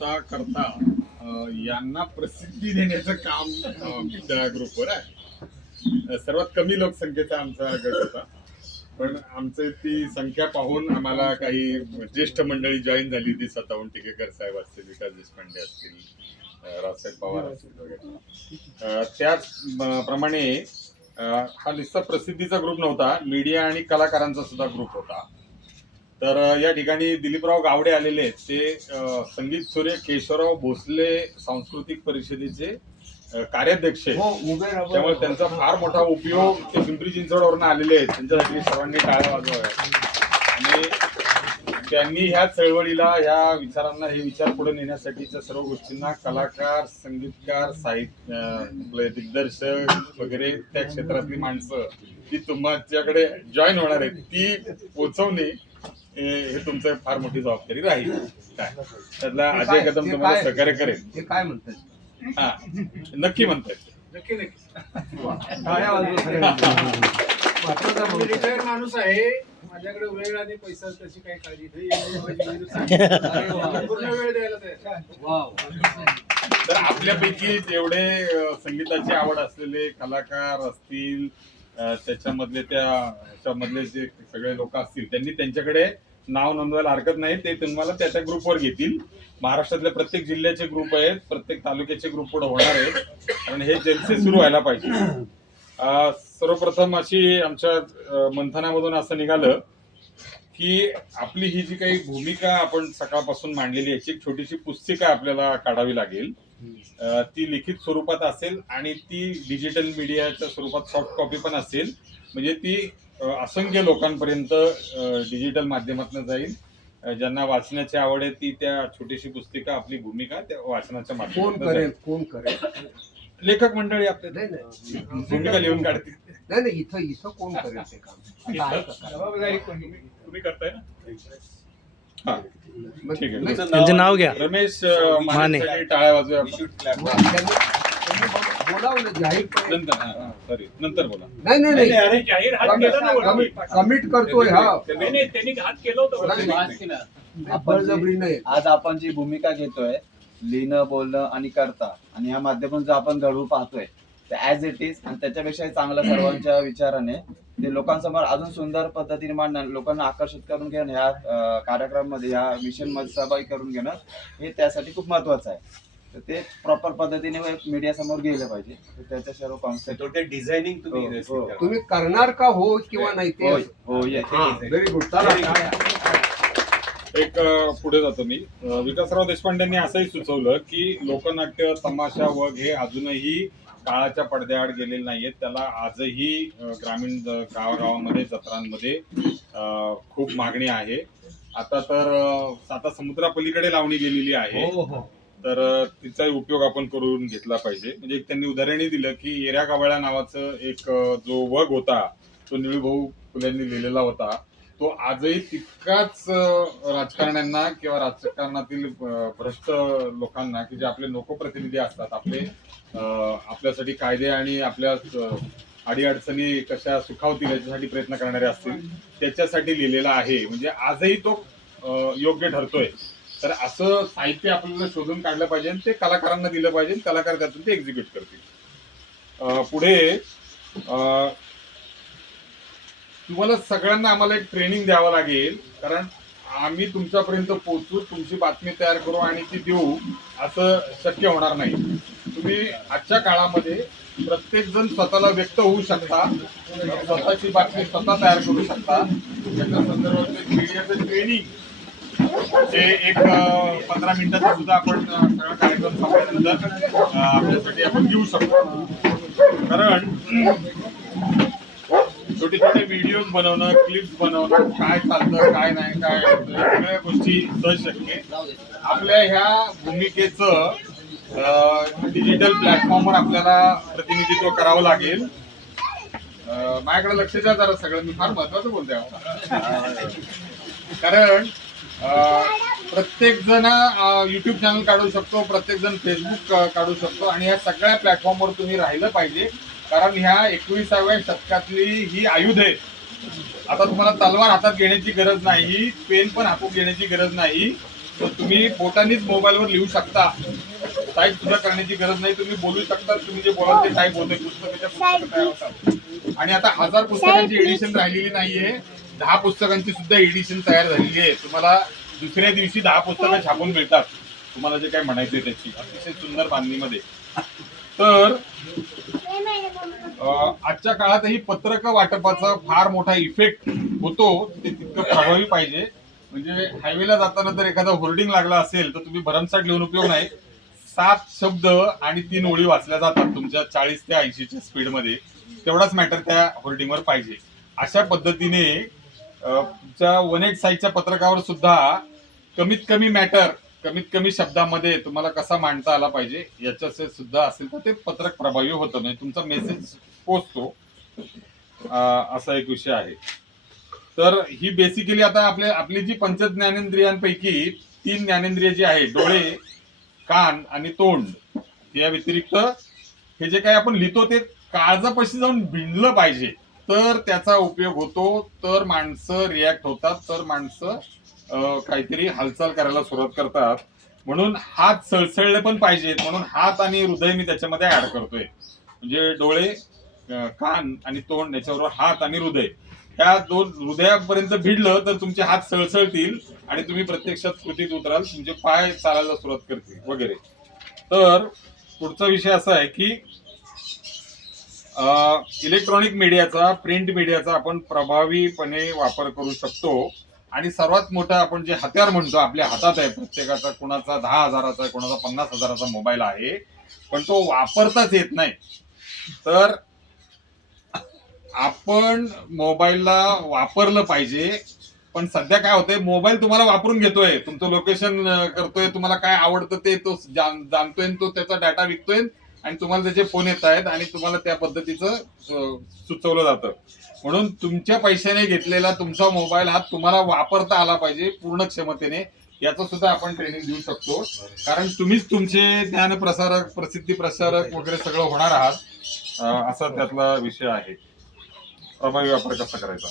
होता करता यांना प्रसिद्धी देण्याचं काम त्या ग्रुपवर आहे. सर्वात कमी लोकसंख्येचा आमचा गट होता, पण आमची ती संख्या पाहून आम्हाला काही ज्येष्ठ मंडळी जॉईन झाली होती. स्वतःहून टिकेकर साहेब असतील, विकास देशपांडे असतील, रावसाहेब पवार असतील वगैरे. त्याचप्रमाणे हा नुसता प्रसिद्धीचा ग्रुप नव्हता, मीडिया आणि कलाकारांचा सुद्धा ग्रुप होता. तर या ठिकाणी दिलीपराव गावडे आलेले आहेत. ते संगीत सूर्य केशवराव भोसले सांस्कृतिक परिषदेचे कार्याध्यक्ष आहेत. त्यामुळे त्यांचा फार मोठा उपयोग ते पिंपरी चिंचवडवरून आलेले आहेत. त्यांच्यासाठी सर्वांनी टाळ्या वाजवाव्या. आणि त्यांनी ह्या चळवळीला, ह्या विचारांना, हे विचार पुढे नेण्यासाठीच्या सर्व गोष्टींना कलाकार, संगीतकार, साहित्य दिग्दर्शक वगैरे त्या क्षेत्रातली माणसं ती तुमच्याकडे जॉईन होणार आहेत, ती पोचवणे हे तुमचं फार मोठी जबाबदारी राहील. काय त्यातला अजय कदम तुम्हाला सहकार्य करेल. ते काय म्हणतात? हा, नक्की म्हणतायत. नक्की नक्की. रिटायर माणूस आहे, माझ्याकडे वेळ आणि पैसा तशी काही काळजी पूर्ण वेळ द्यायला तयार. तर आपल्यापैकी जेवढे संगीताची आवड असलेले कलाकार असतील, त्याच्यामधले जे सगळे लोक असतील, त्यांनी त्यांच्याकडे नाव नोंदवायला हरकत नाही. ते तुम्हाला त्या ग्रुपवर घेतील. महाराष्ट्रातल्या प्रत्येक जिल्ह्याचे ग्रुप आहेत, प्रत्येक तालुक्याचे ग्रुप पुढे होणार आहेत, कारण हे जलसे सुरू व्हायला पाहिजे. सर्वप्रथम अशी आमच्या मंथनामधून असं निघालं की आपली ही जी काही भूमिका आपण सकाळपासून मांडलेली याची एक छोटीशी पुस्तिका आपल्याला काढावी लागेल. ती लिखित स्वरूपात असेल आणि ती डिजिटल मीडियाच्या स्वरूपात सॉफ्ट कॉपी पण असेल. म्हणजे ती असंख्य लोकांपर्यंत डिजिटल माध्यमातून जाईल. ज्यांना वाचण्याची आवड आहे ती त्या छोटीशी पुस्तिका, आपली भूमिका त्या वाचनाच्या माध्यमातून. कोण करेल? लेखक मंडळी आपल्या भूमिका लिहून काढतील. नाही, इथं कोण करेल ते काम? जबाबदारी कोणी? तुम्ही करताय ना? हा, ठीक आहे. त्यांचं नाव घ्या. रमेश माने. टाळ्या वाजूया बोलावलं जाहीर. नंतर बोला. नाही, अरे जाहीर हात केला ना वरती. कमिट करतोय. हा, त्यांनी हात केलं होतं. बळजबरी नाही. आज आपण जी भूमिका घेतोय, लिहिणं, बोलणं आणि करता, आणि या माध्यमातून जो आपण घडवू पाहतोय ते ऍज इट इज, आणि त्याच्यापेक्षाही चांगलं सर्वांच्या विचाराने ते लोकांसमोर अजून सुंदर पद्धतीने मांडणं, लोकांना आकर्षित करून घेणं, ह्या कार्यक्रमामध्ये, ह्या मिशन मध्ये सहभागी करून घेणं हे त्यासाठी खूप महत्वाचं आहे. तर ते प्रॉपर पद्धतीने मीडिया समोर गेलं पाहिजे. तर त्याच्या सर्व कॉन्सेप्ट डिझायनिंग तुम्ही करणार का हो किंवा नाही ते? हो, व्हेरी गुड. एक पुढे जातो मी. विकासराव देशपांडेंनी असंही सुचवलं की लोकनाट्य, तमाशा, वग हे अजूनही काळाच्या पडद्याआड गेलेले नाहीयेत. त्याला आजही ग्रामीण गावागावामध्ये, जत्रांमध्ये खूप मागणी आहे. आता तर समुद्रापलीकडे लावणी गेलेली आहे. तर तिचाही उपयोग आपण करून घेतला पाहिजे. म्हणजे एक त्यांनी उदाहरणही दिलं की येऱ्या कावळा नावाचं एक जो वग होता, तो निळूभाऊ फुल्यांनी लिहिलेला होता. तो आजही तितकाच राजकारण्यांना किंवा राजकारणातील भ्रष्ट लोकांना, की जे आपले लोकप्रतिनिधी असतात, आपल्यासाठी कायदे आणि आपल्या अडीअडचणी कशा सुखावतील याच्यासाठी प्रयत्न करणारे असतील, त्याच्यासाठी लिहिलेला आहे. म्हणजे आजही तो योग्य ठरतोय. तर असं साहित्य आपल्याला शोधून काढलं पाहिजे, ते कलाकारांना दिलं पाहिजे, कलाकार त्यातून ते एक्झिक्यूट करतील. पुढे तुम्हाला सगळ्यांना आम्हाला एक ट्रेनिंग द्यावं लागेल, कारण आम्ही तुमच्यापर्यंत पोहोचू, तुमची बातमी तयार करू आणि ती देऊ असं शक्य होणार नाही. तुम्ही आजच्या काळामध्ये प्रत्येक जण स्वतःला व्यक्त होऊ शकता, स्वतःची बातमी स्वतः तयार करू शकता. त्याच्या संदर्भात मीडियाचं ट्रेनिंग जे एक 15 मिनिटाचा सुद्धा आपण सगळा कार्यक्रम संपल्यानंतर आपल्यासाठी आपण घेऊ शकतो. कारण छोटे छोटे व्हिडिओज बनवणं, क्लिप्स बनवणं, काय चालतं, काय नाही, काय सगळ्या गोष्टी सहज शक्य. आपल्या ह्या भूमिकेचं डिजिटल प्लॅटफॉर्मवर आपल्याला प्रतिनिधित्व करावं लागेल. माझ्याकडे लक्ष द्या जरा सगळं, मी फार महत्वाचं बोलतोय. कारण प्रत्येक जण युट्यूब चॅनल काढू शकतो, प्रत्येक जण फेसबुक काढू शकतो, आणि या सगळ्या प्लॅटफॉर्मवर तुम्ही राहिलं पाहिजे. कारण ह्या 21व्या शतकातली ही आयुध आहे. आता तुम्हाला तलवार हातात घेण्याची गरज नाही, पेन पण हातात घेण्याची गरज नाही. तर तुम्ही बोटानेच मोबाईलवर लिहू शकता. टाईप सुद्धा करण्याची गरज नाही. तुम्ही बोलू शकता. तुम्ही जे बोलाल ते टाईप होते. पुस्तकाच्या पुस्तक तयार होतात. आणि आता 1000 पुस्तकांची एडिशन राहिलेली नाहीये. 10 पुस्तकांची सुद्धा एडिशन तयार झालेली आहे. तुम्हाला दुसऱ्या दिवशी 10 पुस्तकं छापून मिळतात. तुम्हाला जे काय म्हणायचंय त्याची अतिशय सुंदर बांधणीमध्ये. तर आजच्या काळातही पत्रक वाटपाचा फार मोठा इफेक्ट होतो. ते तितकं प्रभावी पाहिजे. म्हणजे हायवेला जाताना जर एखादा होर्डिंग लागला असेल तर तुम्ही भरमसाठ लिहून उपयोग नाही. 7 शब्द आणि 3 ओळी वाचल्या जातात तुमच्या 40 ते 80च्या स्पीडमध्ये. तेवढाच मॅटर त्या होर्डिंगवर पाहिजे. अशा पद्धतीने तुमच्या 1/8 साईजच्या पत्रकावर सुद्धा कमीत कमी मॅटर कमीत कमी शब्दामध्ये तुम्हाला कसा मांडता आला पाहिजे याच्या सुद्धा असेल तर ते पत्रक प्रभावी होतं. म्हणजे तुमचा मेसेज पोचतो. असा एक विषय आहे. तर ही बेसिकली आता आपली जी पंच ज्ञानेंद्रियांपैकी 3 ज्ञानेंद्रिय जी आहे, डोळे, कान आणि तोंड, या व्यतिरिक्त हे जे काही आपण लिहितो ते काळजापाशी जाऊन भिनलं पाहिजे. तर त्याचा उपयोग होतो. तर माणसं रिॲक्ट होतात. तर माणसं काहीतरी हालचाल करायला सुरुवात करतात. म्हणून हात सळसळले पण पाहिजेत. म्हणून हात आणि हृदय मी त्याच्यामध्ये ऍड करतोय. म्हणजे डोळे, कान आणि तोंड याच्याबरोबर हात आणि हृदय, ह्या 2 हृदयापर्यंत भिडलं तर तुमचे हात सळसळतील आणि तुम्ही प्रत्यक्षात कृतीत उतराल. तुमचे पाय चालायला सुरुवात करतील वगैरे. तर पुढचा विषय असा आहे की इलेक्ट्रॉनिक मीडियाचा, प्रिंट मीडियाचा आपण प्रभावीपणे वापर करू शकतो. आणि सर्वात मोठं आपण जे हत्यार म्हणतो आपल्या हातात आहे, प्रत्येकाचा कोणाचा 10,000चा आहे, कोणाचा 50,000चा मोबाईल आहे, पण तो वापरताच येत नाही. तर आपण मोबाईलला वापरलं पाहिजे. पण सध्या काय होतंय, मोबाईल तुम्हाला वापरून घेतोय, तुमचं लोकेशन करतोय, तुम्हाला काय आवडतं ते तो जाणतोय, तो त्याचा डाटा विकतोय आणि तुम्हाला त्याचे फोन येत आहेत आणि तुम्हाला त्या पद्धतीचं सुचवलं जातं. म्हणून तुमच्या पैशाने घेतलेला तुमचा मोबाईल हा तुम्हाला वापरता आला पाहिजे पूर्ण क्षमतेने. याचं सुद्धा आपण ट्रेनिंग देऊ शकतो. कारण तुम्हीच तुमचे ज्ञान प्रसारक, प्रसिद्धी प्रसारक वगैरे सगळं होणार आहात. असा त्यातला विषय आहे. प्रभावी वापर कसा करायचा.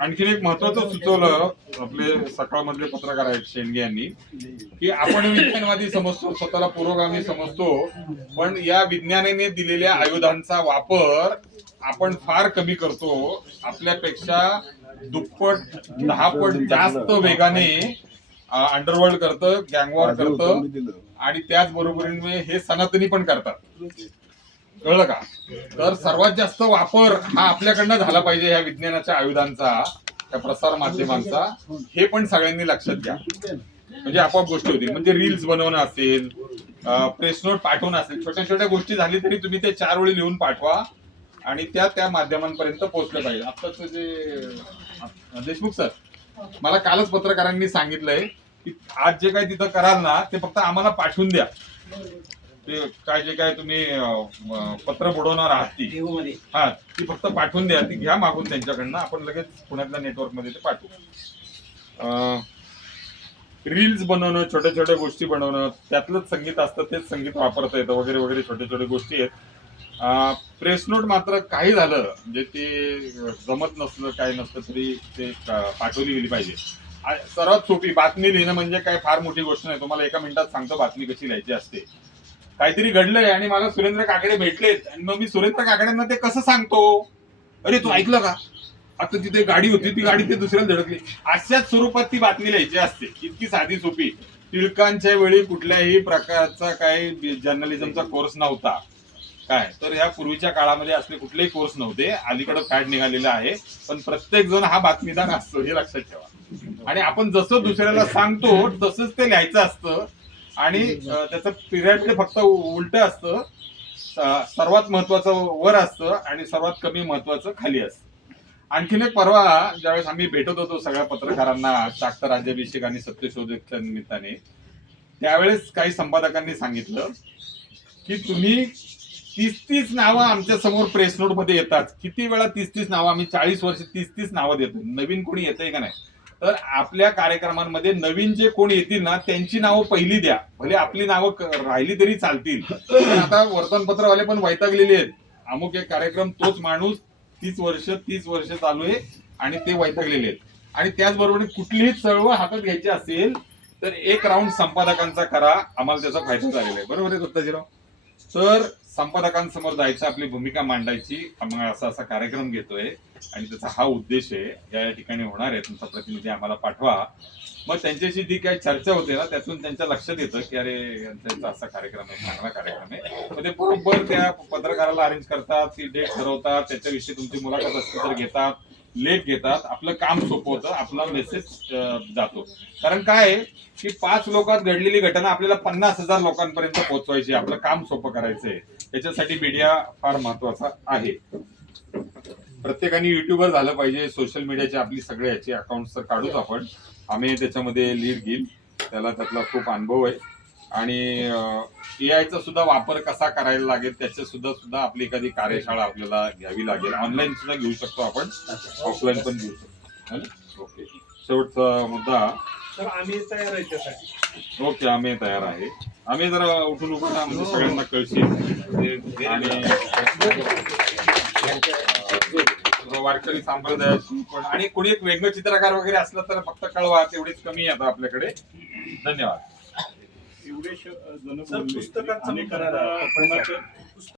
आणखीन एक महत्वाचं सुचवलं आपले सकाळमधले पत्रकार आहेत शेंडगे यांनी, की आपण विज्ञानवादी समजतो, स्वतःला पुरोगामी समजतो, पण या विज्ञानाने दिलेल्या आयुधांचा वापर आपण फार कमी करतो. आपल्यापेक्षा दुप्पट 10 पट जास्त वेगाने अंडरवर्ल्ड करतं, गँगवॉर करतं आणि त्याच बरोबरीने हे सनातनी पण करतात. कळलं का? तर सर्वात जास्त वापर हा आपल्याकडनं झाला पाहिजे ह्या विज्ञानाच्या आयुधांचा, त्या प्रसार माध्यमांचा. हे पण सगळ्यांनी लक्षात घ्या. म्हणजे आपोआप गोष्टी होतील. म्हणजे रील्स बनवणं असेल, प्रेस नोट पाठवणं असेल, छोट्या छोट्या गोष्टी झाली तरी तुम्ही ते 4 ओळी लिहून पाठवा आणि त्या माध्यमांपर्यंत पोहोचलं पाहिजे. आत्ताच जे देशमुख सर, मला कालच पत्रकारांनी सांगितलंय की आज जे काही तिथं कराल ना ते फक्त आम्हाला पाठवून द्या. ते काय जे काय तुम्ही पत्र बुडवणार आहात ती फक्त पाठवून द्या. ती घ्या मागून त्यांच्याकडनं, आपण लगेच पुण्यातल्या नेटवर्क मध्ये ते पाठवू. रील्स बनवणं, छोट्या छोट्या गोष्टी बनवणं, त्यातलंच संगीत असतं, तेच संगीत वापरता येतं वगैरे वगैरे छोट्या छोट्या गोष्टी आहेत. प्रेस नोट मात्र काही झालं म्हणजे ते जमत नसलं, काय नसलं तरी ते पाठवली गेली पाहिजे. सर्वात सोपी बातमी लिहिणं म्हणजे काय फार मोठी गोष्ट नाही. तुम्हाला 1 मिनिटात सांगतो बातमी कशी लिहायची असते. काहीतरी घडलंय आणि मला सुरेंद्र काकडे भेटलेत आणि मग मी सुरेंद्र काकड्यांना ते कसं सांगतो, अरे तू ऐकलं का, आता तिथे गाडी होती, ती गाडी ते दुसऱ्याला धडकली. अशाच स्वरूपात ती बातमी लिहायची असते. इतकी साधी सोपी. टिळकांच्या वेळी कुठल्याही प्रकारचा काही जर्नलिझमचा कोर्स नव्हता. काय तर ह्या पूर्वीच्या काळामध्ये असले कुठलेही कोर्स नव्हते. अलीकडे फॅड निघालेला आहे. पण प्रत्येक जण हा बातमीदार असतो, हे लक्षात ठेवा. आणि आपण जसं दुसऱ्याला सांगतो तसंच ते लिहायचं असतं. आणि त्याचं पिरियड फक्त उलट असतं. सर्वात महत्वाचं वर असतं आणि सर्वात कमी महत्वाचं खाली असतं. आणखीन एक, परवा ज्यावेळेस आम्ही भेटत होतो सगळ्या पत्रकारांना शाक्त राज्याभिषेक आणि सत्यशोधकच्या निमित्ताने, त्यावेळेस काही संपादकांनी सांगितलं की तुम्ही 30 नावं आमच्या समोर प्रेस नोट मध्ये येतात. किती वेळा 30 नावं, आम्ही 40 वर्ष 30 नावं देतो. नवीन कोणी येतंय का नाही? तर आपल्या कार्यक्रमांमध्ये नवीन जे कोणी येतील ना त्यांची नावं पहिली द्या. भले आपली नावं राहिली तरी चालतील. पण आता वर्तमानपत्रवाले पण वैतागलेले आहेत. अमुक एक कार्यक्रम, तोच माणूस 30 वर्ष चालू आहे आणि ते वैतागलेले आहेत. आणि त्याचबरोबर कुठलीही चळवळ हातात घ्यायची असेल तर एक राऊंड संपादकांचा करा, आम्हाला त्याचा फायदा झालेला आहे. बरोबर आहे दत्ताजीराव? तर संपादकांसमोर जायचं, आपली भूमिका मांडायची, आम्ही असा असा कार्यक्रम घेतोय आणि त्याचा हा उद्देश आहे, या ठिकाणी होणार आहे, तुमचा प्रतिनिधी आम्हाला पाठवा. मग त्यांच्याशी जी काही चर्चा होते ना, त्यातून त्यांच्या लक्षात येतं की अरे यांचा असा कार्यक्रम आहे, चांगला कार्यक्रम आहे. मग ते बरोबर त्या पत्रकाराला अरेंज करतात, ती डेट ठरवतात, त्याच्याविषयी तुमची मुलाखत असते तर घेतात, लेख घेतात, आपलं काम सोपं होतं, आपला मेसेज जातो. कारण काय आहे की 5 लोकात घडलेली घटना आपल्याला 50,000 लोकांपर्यंत पोहोचवायची, आपलं काम सोपं करायचंय. त्याच्यासाठी मीडिया फार महत्वाचा आहे. प्रत्येकाने युट्यूबर झालं पाहिजे, सोशल मीडियाची आपली सगळे याची अकाउंट तर काढूच आपण. आम्ही त्याच्यामध्ये लीड घेईल, त्याला त्यातला खूप अनुभव आहे. आणि एआयचा सुद्धा वापर कसा करायला लागेल त्याच्या सुद्धा आपली एखादी कार्यशाळा आपल्याला घ्यावी लागेल. ऑनलाईन सुद्धा घेऊ शकतो आपण, ऑफलाईन पण घेऊ शकतो. ओके, शेवटचा मुद्दा. तर आम्ही तयार आहे त्यासाठी. ओके, आम्ही तयार आहे. आम्ही जरा उठून म्हणजे सगळ्यांना कळशील आणि वारकरी संप्रदायाची पण, आणि कोणी एक वेगळं चित्रकार वगैरे असलं तर फक्त कळवा, तेवढीच कमी आहे आता आपल्याकडे. धन्यवाद. एवढे जण सर, बोलले. पुस्तकाचं अनेक करायला आता कोणाचं